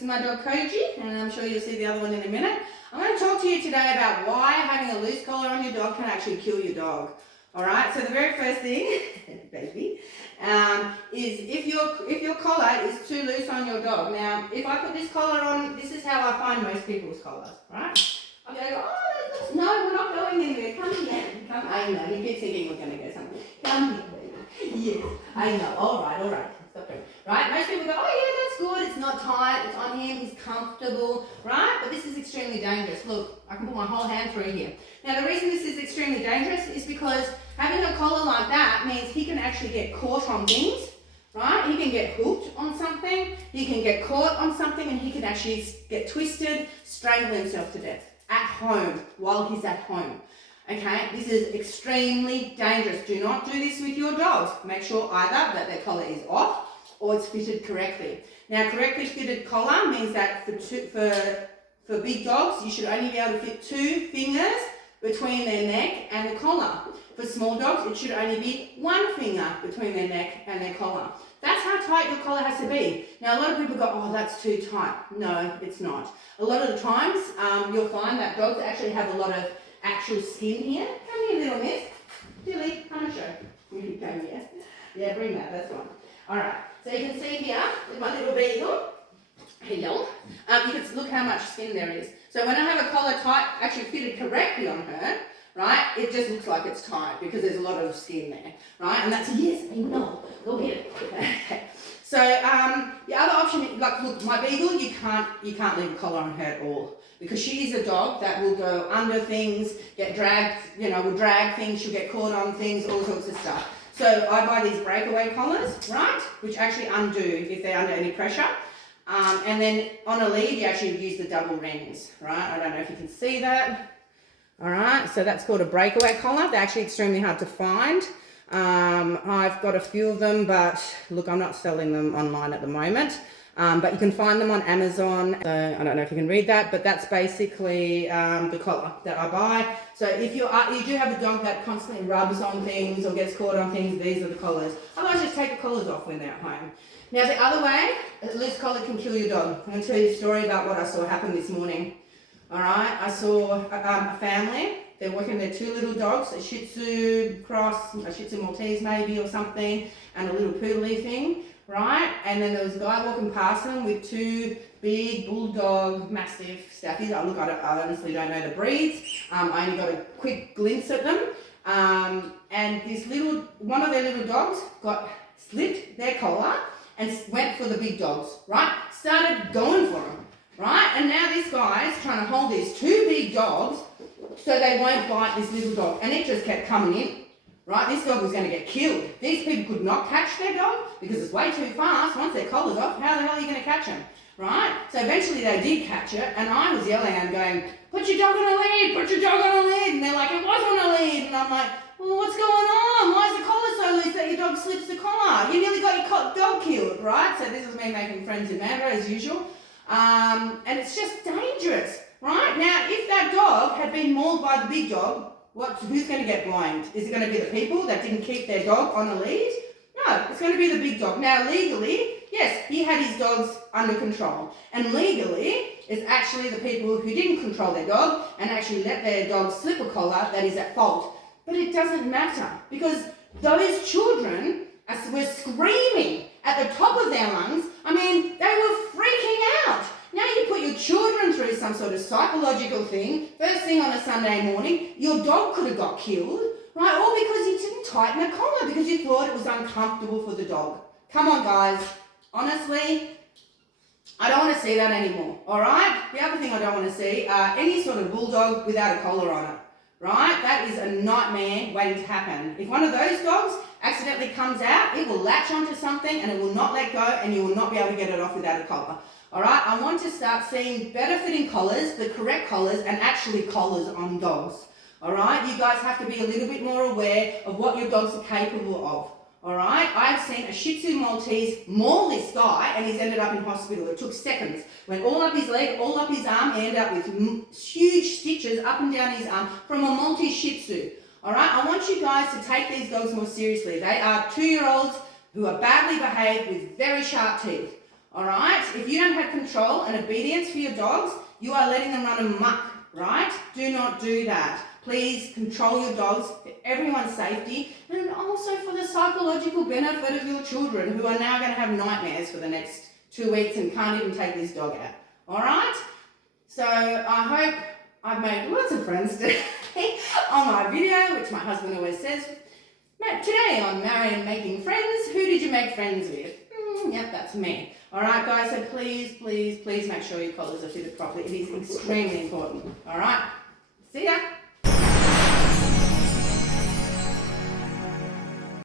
This is my dog Koji, and I'm sure you'll see the other one in a minute. I'm going to talk to you today about why having a loose collar on your dog can actually kill your dog. Alright, so the very first thing, baby, is if your collar is too loose on your dog. Now, if I put this collar on, this is how I find most people's collars, right? I'm going to go, oh, no, we're not going in there. Come here. Come, I know, you keep thinking we're going to go somewhere. Come here, baby. Yes, I know. All right. Stop it. Right? Most people go, oh yeah, that's good. It's not tight. It's on him. He's comfortable. Right? But this is extremely dangerous. Look, I can put my whole hand through here. Now, the reason this is extremely dangerous is because having a collar like that means he can actually get caught on things. Right? He can get hooked on something. He can get caught on something, and he can actually get twisted, strangle himself to death at home while he's at home. Okay, this is extremely dangerous. Do not do this with your dogs. Make sure either that their collar is off or it's fitted correctly. Now, correctly fitted collar means that for big dogs, you should only be able to fit 2 fingers between their neck and the collar. For small dogs, it should only be 1 finger between their neck and their collar. That's how tight your collar has to be. Now, a lot of people go, oh, that's too tight. No, it's not. A lot of the times, you'll find that dogs actually have a lot of actual skin here. Come here, little miss. Dilly, come and show. You keep going here. Yeah, bring that, that's one. Alright, so you can see here with my little beagle. Hello. You can look how much skin there is. So when I have a collar tight, actually fitted correctly on her, right, it just looks like it's tight because there's a lot of skin there, right? And that's, yes, I know. Go get it. Okay. So the other option, like, look, my beagle, you can't leave a collar on her at all. Because she is a dog that will go under things, get dragged, will drag things, she'll get caught on things, all sorts of stuff. So I buy these breakaway collars, right, which actually undo if they're under any pressure. And then on a lead, you actually use the double rings, right? I don't know if you can see that. All right, so that's called a breakaway collar. They're actually extremely hard to find. I've got a few of them, but look, I'm not selling them online at the moment. But you can find them on Amazon. So I don't know if you can read that, but that's basically the collar that I buy. So if you do have a dog that constantly rubs on things or gets caught on things, these are the collars. Otherwise, just take the collars off when they're at home. Now, the other way, a loose collar can kill your dog. I'm going to tell you a story about what I saw happen this morning. All right, I saw a family. They're walking their 2 little dogs, a Shih Tzu cross, a Shih Tzu Maltese maybe or something, and a little poodle-y thing. Right, and then there was a guy walking past them with 2 big bulldog, mastiff staffies. Look, I honestly don't know the breeds. I only got a quick glimpse at them. And one of their little dogs slipped their collar and went for the big dogs. Right, started going for them. Right, and now this guy's trying to hold these 2 big dogs so they won't bite this little dog, and it just kept coming in. Right, this dog was going to get killed. These people could not catch their dog because it's way too fast. Once their collar's off, how the hell are you going to catch them? Right? So eventually they did catch it, and I was yelling and going, put your dog on a lead, put your dog on a lead. And they're like, it was on a lead. And I'm like, well, what's going on? Why is the collar so loose that your dog slips the collar? You nearly got your dog killed, right? So this is me making friends in Mandra as usual. And it's just dangerous, right? Now, if that dog had been mauled by the big dog, who's going to get blamed? Is it going to be the people that didn't keep their dog on a lead? No, it's going to be the big dog. Now, legally, yes, he had his dogs under control. And legally, it's actually the people who didn't control their dog and actually let their dog slip a collar that is at fault. But it doesn't matter because those children were screaming at the top of their lungs. I mean, they were freaking out. Now you put your children through some sort of psychological thing, first thing on a Sunday morning, your dog could have got killed, right? Or because you didn't tighten the collar because you thought it was uncomfortable for the dog. Come on, guys. Honestly, I don't want to see that anymore, all right? The other thing I don't want to see, any sort of bulldog without a collar on it, right? That is a nightmare waiting to happen. If one of those dogs accidentally comes out, it will latch onto something and it will not let go and you will not be able to get it off without a collar. All right, I want to start seeing better fitting collars, the correct collars, and actually collars on dogs. All right, you guys have to be a little bit more aware of what your dogs are capable of. All right, I've seen a Shih Tzu Maltese maul this guy and he's ended up in hospital. It took seconds. Went all up his leg, all up his arm, ended up with huge stitches up and down his arm from a Maltese Shih Tzu. All right, I want you guys to take these dogs more seriously. They are 2-year-olds who are badly behaved with very sharp teeth. All right? If you don't have control and obedience for your dogs, you are letting them run amok, right? Do not do that. Please control your dogs for everyone's safety and also for the psychological benefit of your children who are now going to have nightmares for the next 2 weeks and can't even take this dog out. All right? So I hope I've made lots of friends today on my video, which my husband always says, today on Marion Making Friends, who did you make friends with? Yep, that's me. All right, guys, so please, please, please make sure your collars are fitted properly. It is extremely important. All right? See ya.